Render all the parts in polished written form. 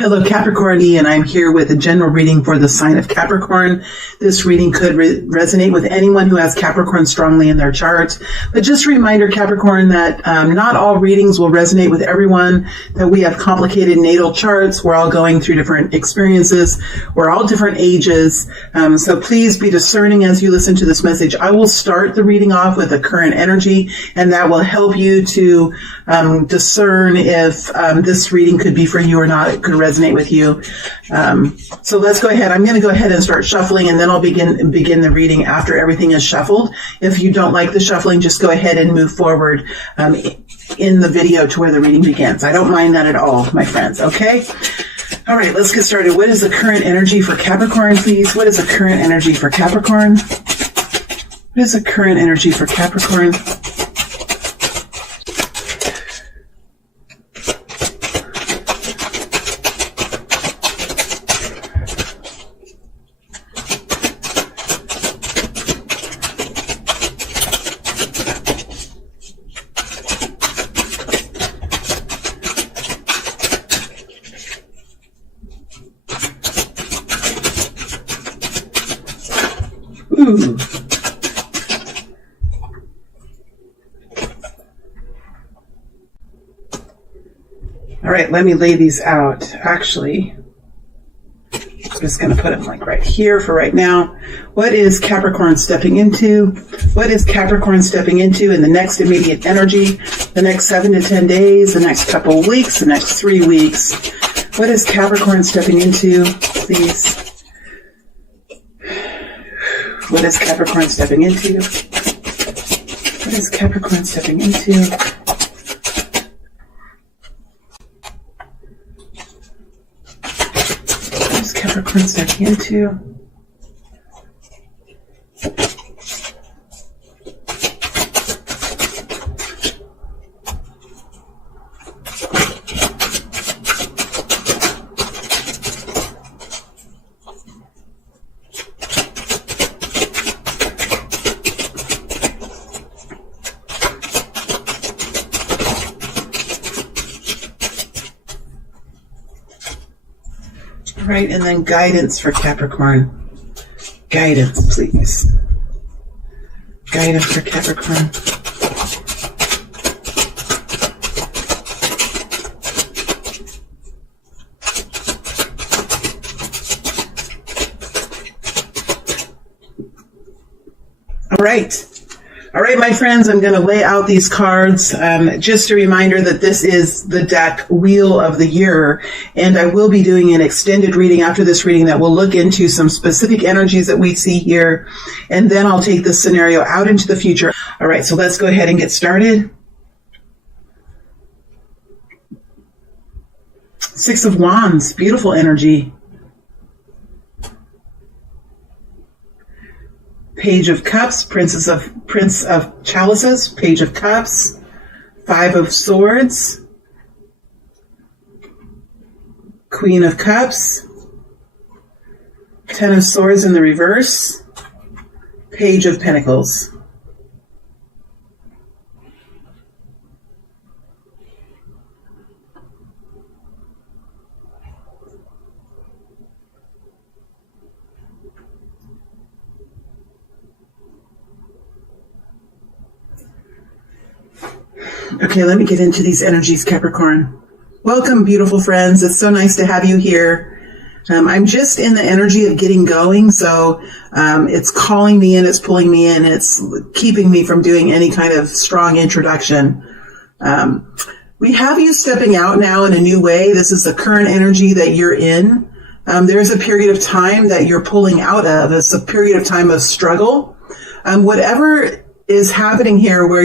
Hello, Capricorn E, and I'm here with a general reading for the sign of Capricorn. This reading could resonate with anyone who has Capricorn strongly in their chart. But just a reminder, Capricorn, that not all readings will resonate with everyone, that we have complicated natal charts. We're all going through different experiences. We're all different ages. So please be discerning as you listen to this message. I will start the reading off with the current energy, and that will help you to discern if this reading could be for you or not. It could resonate with you. So let's go ahead. I'm going to go ahead and start shuffling, and then I'll begin the reading after everything is shuffled. If you don't like the shuffling, just go ahead and move forward in the video to where the reading begins. I don't mind that at all, my friends. Okay? All right, let's get started. What is the current energy for Capricorn, please? What is the current energy for Capricorn? What is the current energy for Capricorn? Ooh. All right, let me lay these out. Actually, I'm just going to put them like right here for right now. What is Capricorn stepping into? What is Capricorn stepping into in the next immediate energy, the next 7 to 10 days, the next couple of weeks, the next 3 weeks? What is Capricorn stepping into, please? What is Capricorn stepping into? What is Capricorn stepping into? What is Capricorn stepping into? Right, and then guidance for Capricorn. Guidance, please. Guidance for Capricorn. All right. All right, my friends, I'm going to lay out these cards. Just a reminder that this is the deck Wheel of the Year, and I will be doing an extended reading after this reading that will look into some specific energies that we see here, and then I'll take this scenario out into the future. All right, so let's go ahead and get started. Six of Wands, beautiful energy. Page of Cups, Prince of Chalices, Page of Cups, Five of Swords, Queen of Cups, Ten of Swords in the reverse, Page of Pentacles. Okay, let me get into these energies, Capricorn. Welcome, beautiful friends. It's so nice to have you here. I'm just in the energy of getting going, so it's calling me in, it's pulling me in, it's keeping me from doing any kind of strong introduction. We have you stepping out now in a new way. This is the current energy that you're in. There's a period of time that you're pulling out of. It's a period of time of struggle. Whatever is happening here where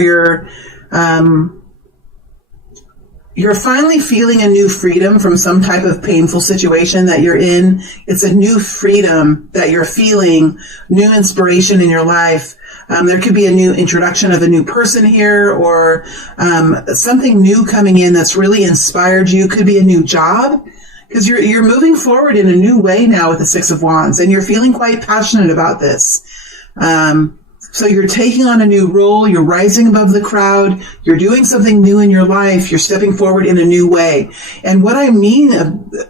you're finally feeling a new freedom from some type of painful situation that you're in. It's a new freedom that you're feeling, new inspiration in your life. There could be a new introduction of a new person here, or something new coming in that's really inspired you. Could be a new job, because you're moving forward in a new way now with the Six of Wands, and you're feeling quite passionate about this. So you're taking on a new role, you're rising above the crowd, you're doing something new in your life, you're stepping forward in a new way. And what I mean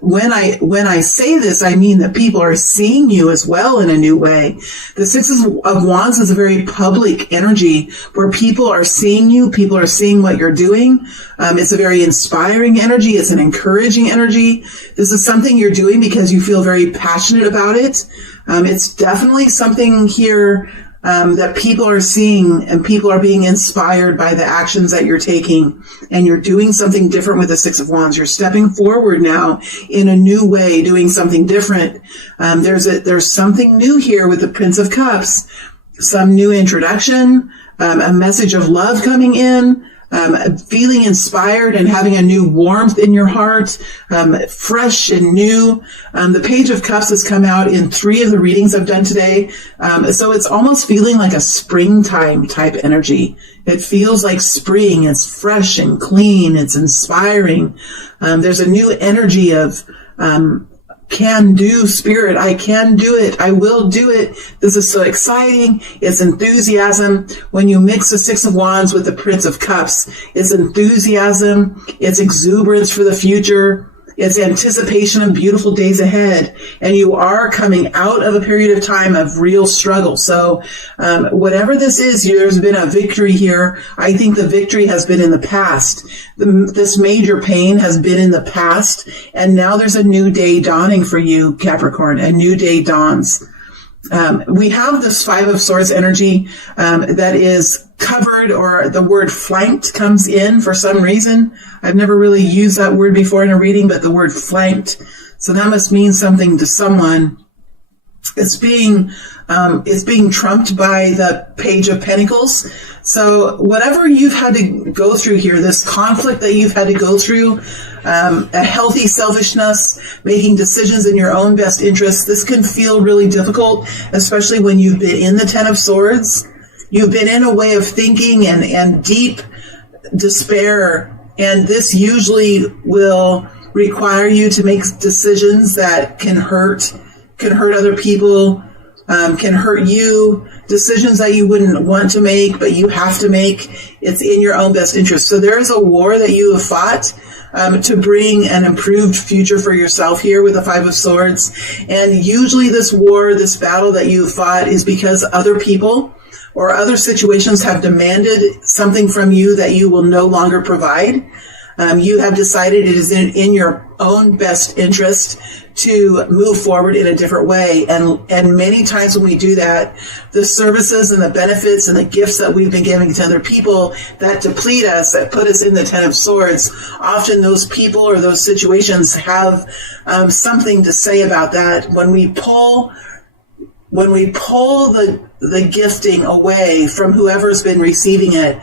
when I say this, I mean that people are seeing you as well in a new way. The Six of Wands is a very public energy where people are seeing you, people are seeing what you're doing. It's a very inspiring energy, it's an encouraging energy. This is something you're doing because you feel very passionate about it. It's definitely something here that people are seeing, and people are being inspired by the actions that you're taking, and you're doing something different with the Six of Wands. You're stepping forward now in a new way, doing something different. There's something new here with the Prince of Cups, some new introduction, a message of love coming in, feeling inspired and having a new warmth in your heart, fresh and new. The Page of Cups has come out in 3 of the readings I've done today. So it's almost feeling like a springtime type energy. It feels like spring. It's fresh and clean. It's inspiring. There's a new energy of, can-do spirit. I can do it. I will do it. This is so exciting. It's enthusiasm. When you mix the Six of Wands with the Prince of Cups, it's enthusiasm. It's exuberance for the future. It's anticipation of beautiful days ahead. And you are coming out of a period of time of real struggle. So whatever this is, there's been a victory here. I think the victory has been in the past. This major pain has been in the past. And now there's a new day dawning for you, Capricorn. A new day dawns. We have this Five of Swords energy that is covered, or the word flanked comes in for some reason. I've never really used that word before in a reading, but the word flanked. So that must mean something to someone. It's being trumped by the Page of Pentacles. So whatever you've had to go through here, this conflict that you've had to go through, a healthy selfishness, making decisions in your own best interest, this can feel really difficult, especially when you've been in the Ten of Swords. You've been in a way of thinking and deep despair, and this usually will require you to make decisions that can hurt other people, can hurt you, decisions that you wouldn't want to make, but you have to make. It's in your own best interest. So there is a war that you have fought to bring an improved future for yourself here with the Five of Swords. And usually this war, this battle that you fought, is because other people or other situations have demanded something from you that you will no longer provide. You have decided it is in your own best interest to move forward in a different way. And many times when we do that, the services and the benefits and the gifts that we've been giving to other people that deplete us, that put us in the Ten of Swords, often those people or those situations have something to say about that. When we pull the gifting away from whoever's been receiving it,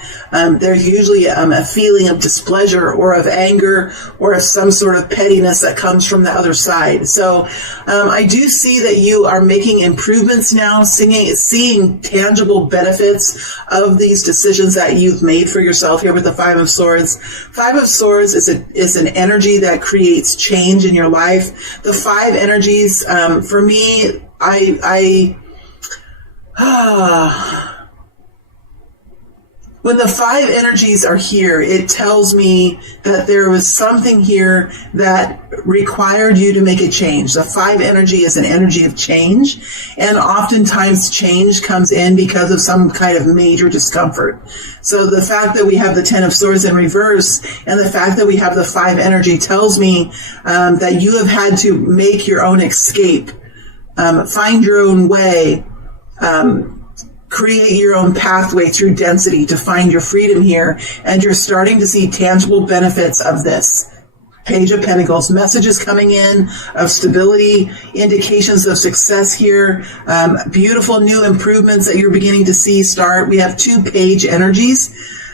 there's usually a feeling of displeasure or of anger or of some sort of pettiness that comes from the other side. So I do see that you are making improvements now, seeing tangible benefits of these decisions that you've made for yourself here with the Five of Swords. Five of Swords is an energy that creates change in your life. The five energies, for me, when the five energies are here, it tells me that there was something here that required you to make a change. The five energy is an energy of change, and oftentimes change comes in because of some kind of major discomfort. So the fact that we have the Ten of Swords in reverse and the fact that we have the five energy tells me that you have had to make your own escape, find your own way, create your own pathway through density to find your freedom here. And you're starting to see tangible benefits of this. Page of Pentacles, messages coming in of stability, indications of success here, beautiful new improvements that you're beginning to see start. We have two page energies.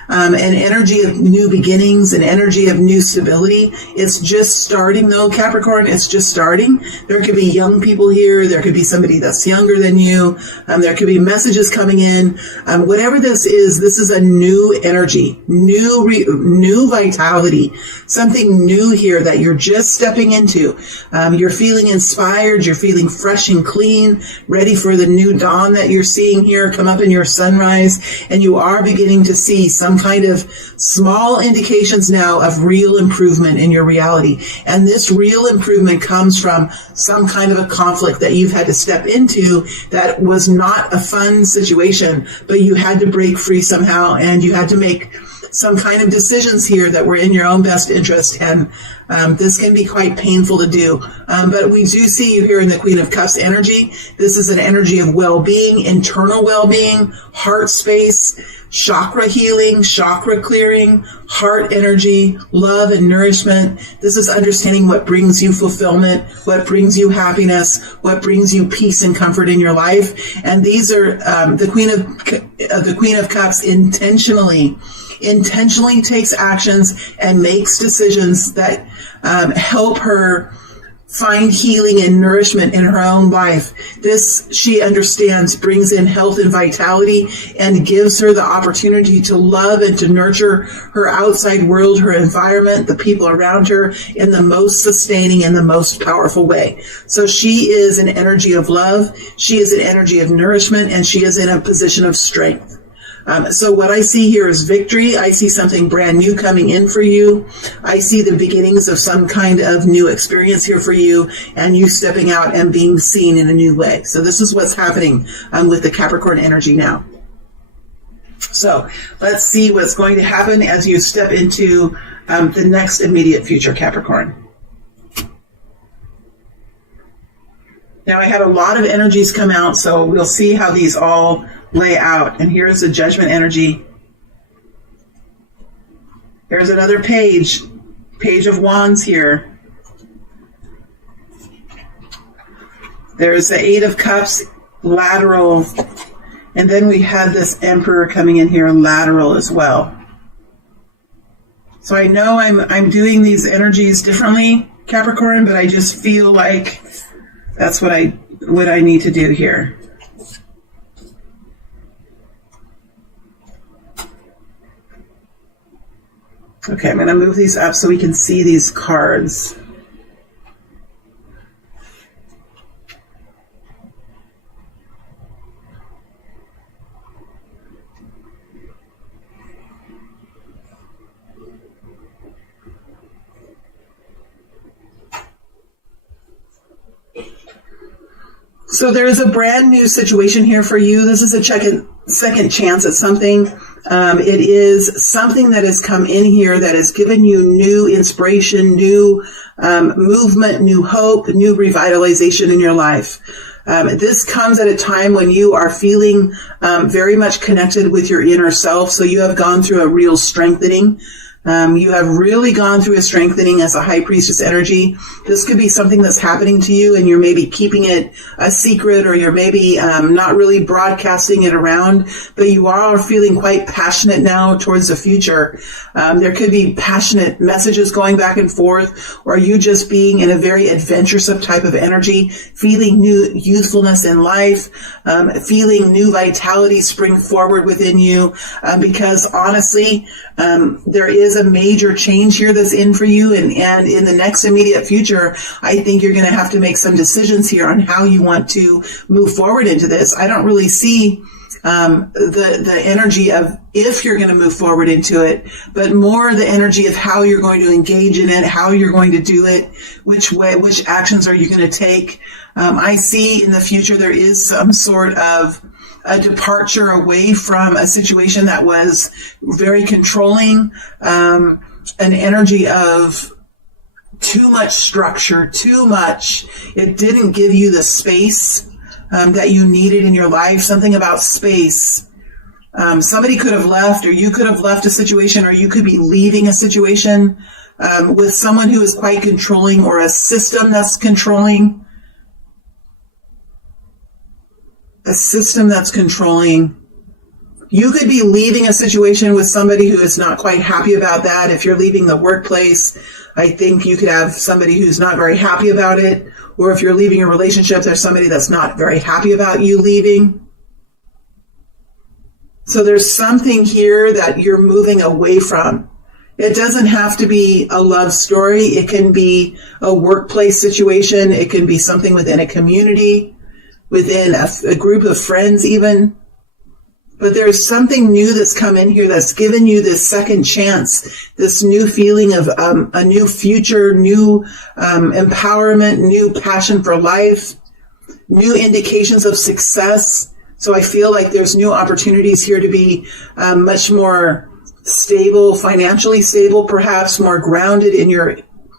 an energy of new beginnings, an energy of new stability. It's just starting though, Capricorn. It's just starting. There could be young people here. There could be somebody that's younger than you. There could be messages coming in. Whatever this is a new energy, new vitality, something new here that you're just stepping into. You're feeling inspired. You're feeling fresh and clean, ready for the new dawn that you're seeing here come up in your sunrise. And you are beginning to see some kind of small indications now of real improvement in your reality. And this real improvement comes from some kind of a conflict that you've had to step into that was not a fun situation, but you had to break free somehow, and you had to make some kind of decisions here that were in your own best interest. And this can be quite painful to do. But we do see you here in the Queen of Cups energy. This is an energy of well-being, internal well-being, heart space, chakra healing, chakra clearing, heart energy, love and nourishment. This is understanding what brings you fulfillment, what brings you happiness, what brings you peace and comfort in your life. And these are the Queen of Cups intentionally takes actions and makes decisions that help her find healing and nourishment in her own life. This, she understands, brings in health and vitality and gives her the opportunity to love and to nurture her outside world, her environment, the people around her in the most sustaining and the most powerful way. So she is an energy of love. She is an energy of nourishment, and she is in a position of strength. So what I see here is victory. I see something brand new coming in for you. I see the beginnings of some kind of new experience here for you, and you stepping out and being seen in a new way. So this is what's happening with the Capricorn energy now. So let's see what's going to happen as you step into the next immediate future, Capricorn. Now I had a lot of energies come out, so we'll see how these all lay out. And here's the Judgment energy. There's another Page of Wands here. There's the Eight of Cups, lateral. And then we had this Emperor coming in here, lateral as well. So I know I'm doing these energies differently, Capricorn, but I just feel like that's what I need to do here. Okay, I'm going to move these up so we can see these cards. So there is a brand new situation here for you. This is a second chance at something. It is something that has come in here that has given you new inspiration, new movement, new hope, new revitalization in your life. This comes at a time when you are feeling very much connected with your inner self. So you have gone through a real strengthening. You have really gone through a strengthening as a High Priestess energy. This could be something that's happening to you and you're maybe keeping it a secret, or you're maybe not really broadcasting it around, but you are feeling quite passionate now towards the future. There could be passionate messages going back and forth, or you just being in a very adventuresome type of energy, feeling new youthfulness in life, feeling new vitality spring forward within you, because honestly, there is a major change here that's in for you, and in the next immediate future, I think you're going to have to make some decisions here on how you want to move forward into this. I don't really see the energy of if you're going to move forward into it, but more the energy of how you're going to engage in it, how you're going to do it, which actions are you going to take. I see in the future there is some sort of a departure away from a situation that was very controlling, an energy of too much structure, too much. It didn't give you the space that you needed in your life, something about space. Somebody could have left, or you could have left a situation, or you could be leaving a situation with someone who is quite controlling, or a system that's controlling. A system that's controlling. You could be leaving a situation with somebody who is not quite happy about that. If you're leaving the workplace, I think you could have somebody who's not very happy about it. Or if you're leaving a relationship, there's somebody that's not very happy about you leaving. So there's something here that you're moving away from. It doesn't have to be a love story. It can be a workplace situation. It can be something within a community, within a group of friends even. But there's something new that's come in here that's given you this second chance, this new feeling of a new future, new empowerment, new passion for life, new indications of success. So I feel like there's new opportunities here to be much more stable, financially stable, perhaps more grounded in your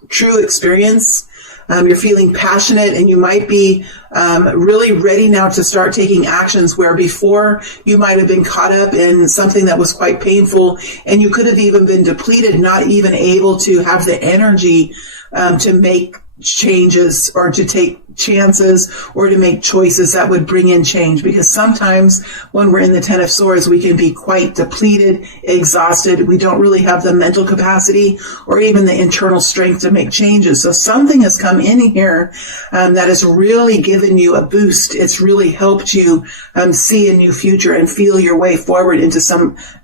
true experience. You're feeling passionate, and you might be really ready now to start taking actions where before you might have been caught up in something that was quite painful, and you could have even been depleted, not even able to have the energy to make changes or to take chances or to make choices that would bring in change. Because sometimes when we're in the Ten of Swords, we can be quite depleted, exhausted. We don't really have the mental capacity or even the internal strength to make changes. So something has come in here that has really given you a boost. It's really helped you see a new future and feel your way forward into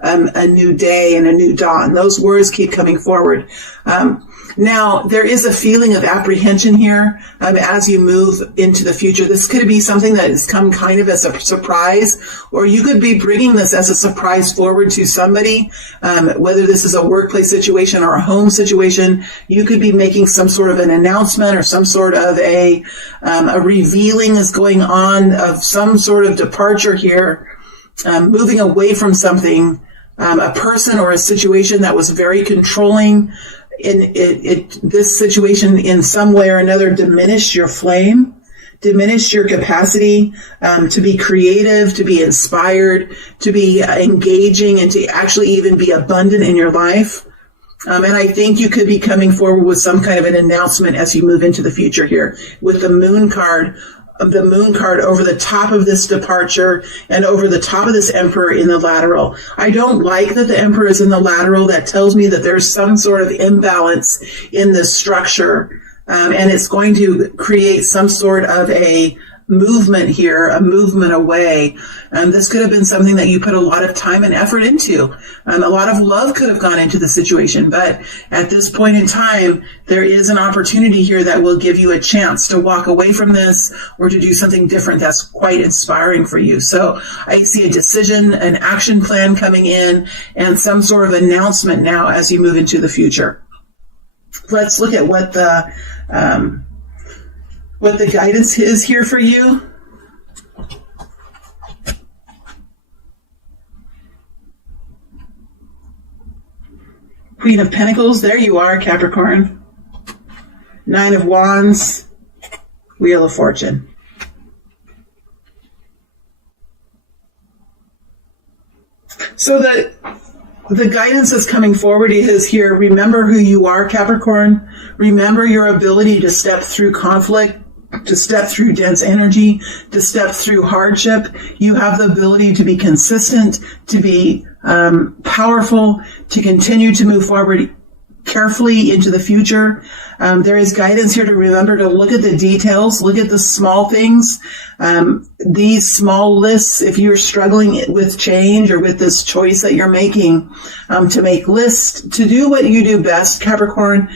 a new day and a new dawn. Those words keep coming forward. Now, there is a feeling of apprehension here as you move into the future. This could be something that has come kind of as a surprise, or you could be bringing this as a surprise forward to somebody, whether this is a workplace situation or a home situation. You could be making some sort of an announcement or some sort of a revealing is going on of some sort of departure here, moving away from something, a person or a situation that was very controlling. This situation in some way or another diminished your flame, diminished your capacity to be creative, to be inspired, to be engaging, and to actually even be abundant in your life. And I think you could be coming forward with some kind of an announcement as you move into the future here with the Moon card. The Moon card over the top of this departure and over the top of this Emperor in the lateral. I don't like that the Emperor is in the lateral. That tells me that there's some sort of imbalance in the structure, and it's going to create some sort of a movement here, a movement away. This could have been something that you put a lot of time and effort into. A lot of love could have gone into the situation, but at this point in time, there is an opportunity here that will give you a chance to walk away from this or to do something different that's quite inspiring for you. So I see a decision, an action plan coming in, and some sort of announcement now as you move into the future. Let's look at what the guidance is here for you. Queen of Pentacles, there you are, Capricorn. Nine of Wands, Wheel of Fortune. So the guidance that's coming forward is here. Remember who you are, Capricorn. Remember your ability to step through conflict, to step through dense energy, to step through hardship. You have the ability to be consistent, to be powerful, to continue to move forward carefully into the future. There is guidance here to remember to look at the details, look at the small things. These small lists, if you're struggling with change or with this choice that you're making, to make lists, to do what you do best, Capricorn,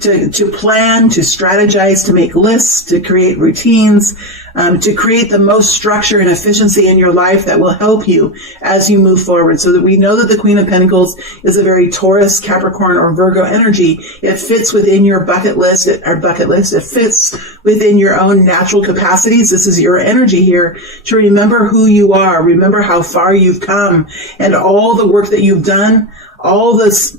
to plan, to strategize, to make lists, to create routines, to create the most structure and efficiency in your life that will help you as you move forward. So that we know that the Queen of Pentacles is a very Taurus, Capricorn, or Virgo energy. It fits within your bucket list. It fits within your own natural capacities. This is your energy here to remember who you are, remember how far you've come, and all the work that you've done, all this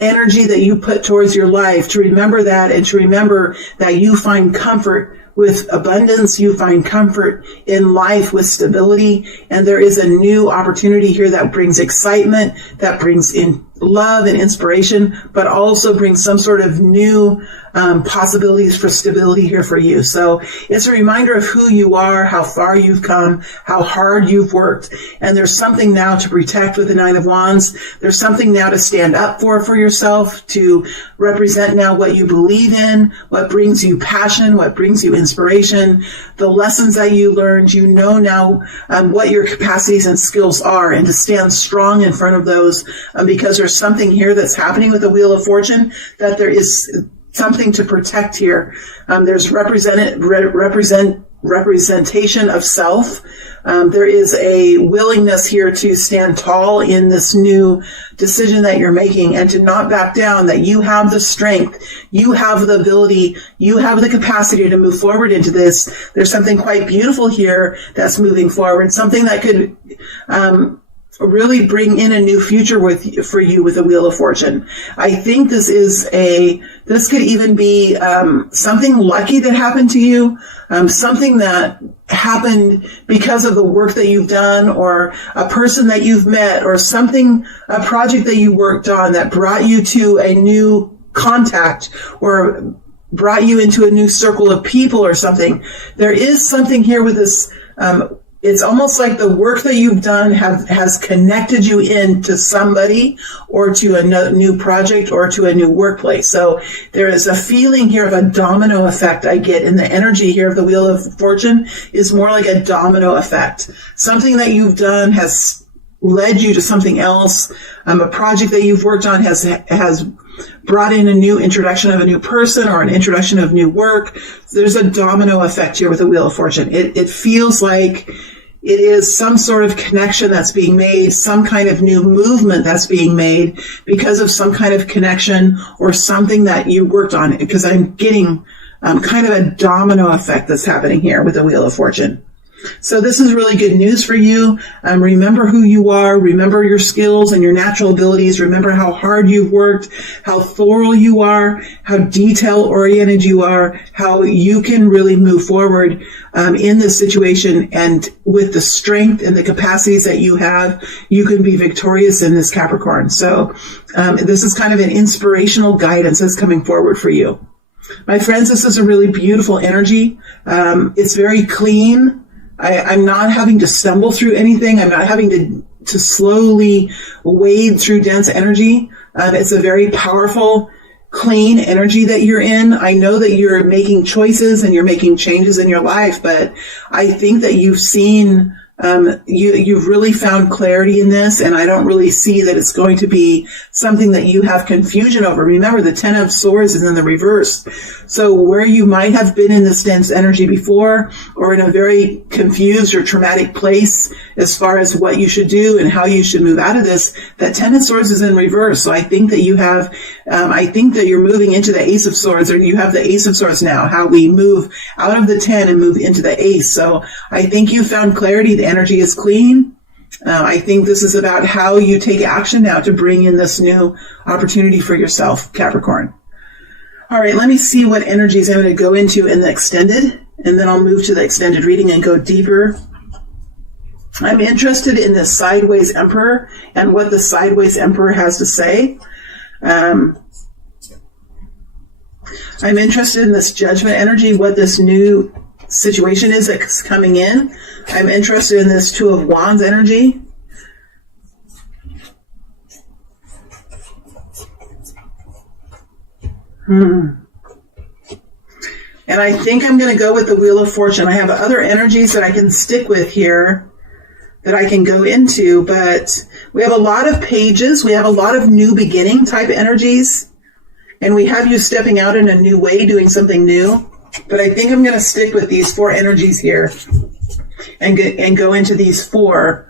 energy that you put towards your life, to remember that, and to remember that you find comfort with abundance, you find comfort in life with stability, and there is a new opportunity here that brings excitement, that brings in love and inspiration, but also brings some sort of new possibilities for stability here for you. So it's a reminder of who you are, how far you've come, how hard you've worked. And there's something now to protect with the Nine of Wands. There's something now to stand up for yourself, to represent now what you believe in, what brings you passion, what brings you inspiration, the lessons that you learned. You know now what your capacities and skills are, and to stand strong in front of those, because there's something here that's happening with the Wheel of Fortune, that there is something to protect here. There's representation of self. There is a willingness here to stand tall in this new decision that you're making, and to not back down, that you have the strength, you have the ability, you have the capacity to move forward into this. There's something quite beautiful here that's moving forward, something that could really bring in a new future for you with the Wheel of Fortune. I think this could even be something lucky that happened to you, something that happened because of the work that you've done, or a person that you've met, or a project that you worked on that brought you to a new contact, or brought you into a new circle of people or something. There is something here with this. It's almost like the work that you've done has connected you into somebody, or to a new project, or to a new workplace. So there is a feeling here of a domino effect I get in the energy here of the Wheel of Fortune. Is more like a domino effect. Something that you've done has led you to something else. A project that you've worked on has brought in a new introduction of a new person, or an introduction of new work. There's a domino effect here with the Wheel of Fortune. It feels like it is some sort of connection that's being made, some kind of new movement that's being made because of some kind of connection or something that you worked on. Because I'm getting kind of a domino effect that's happening here with the Wheel of Fortune. So this is really good news for you. Remember who you are. Remember your skills and your natural abilities. Remember how hard you've worked, how thorough you are, how detail-oriented you are, how you can really move forward in this situation. And with the strength and the capacities that you have, you can be victorious in this, Capricorn. So this is kind of an inspirational guidance that's coming forward for you. My friends, this is a really beautiful energy. It's very clean. I'm not having to stumble through anything. I'm not having to slowly wade through dense energy. It's a very powerful, clean energy that you're in. I know that you're making choices and you're making changes in your life, but I think that you've seen, you've really found clarity in this, and I don't really see that it's going to be something that you have confusion over. Remember, the Ten of Swords is in the reverse. So where you might have been in this dense energy before, or in a very confused or traumatic place as far as what you should do and how you should move out of this, that Ten of Swords is in reverse. So I think that you have, I think that you're moving into the Ace of Swords, or you have the Ace of Swords now, how we move out of the 10 and move into the Ace. So I think you found clarity. The energy is clean. I think this is about how you take action now to bring in this new opportunity for yourself, Capricorn. All right, let me see what energies I'm going to go into in the extended, and then I'll move to the extended reading and go deeper. I'm interested in the Sideways Emperor and what the Sideways Emperor has to say. I'm interested in this Judgment energy, what this new situation is that's coming in. I'm interested in this Two of Wands energy. And I think I'm going to go with the Wheel of Fortune. I have other energies that I can stick with here that I can go into, but we have a lot of pages. We have a lot of new beginning type energies, and we have you stepping out in a new way, doing something new. But I think I'm going to stick with these four energies here and go into these four.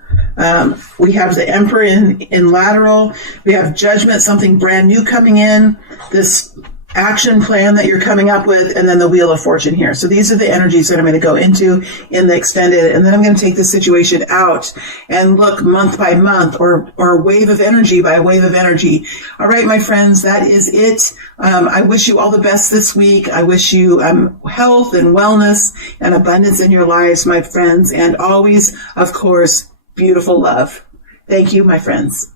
We have the Emperor in lateral. We have Judgment, something brand new coming in, this action plan that you're coming up with, and then the Wheel of Fortune here. So these are the energies that I'm going to go into in the extended, and then I'm going to take the situation out and look month by month, or wave of energy by wave of energy. All right, my friends, that is it. I wish you all the best this week. I wish you health and wellness and abundance in your lives, my friends, and always, of course, beautiful love. Thank you, my friends.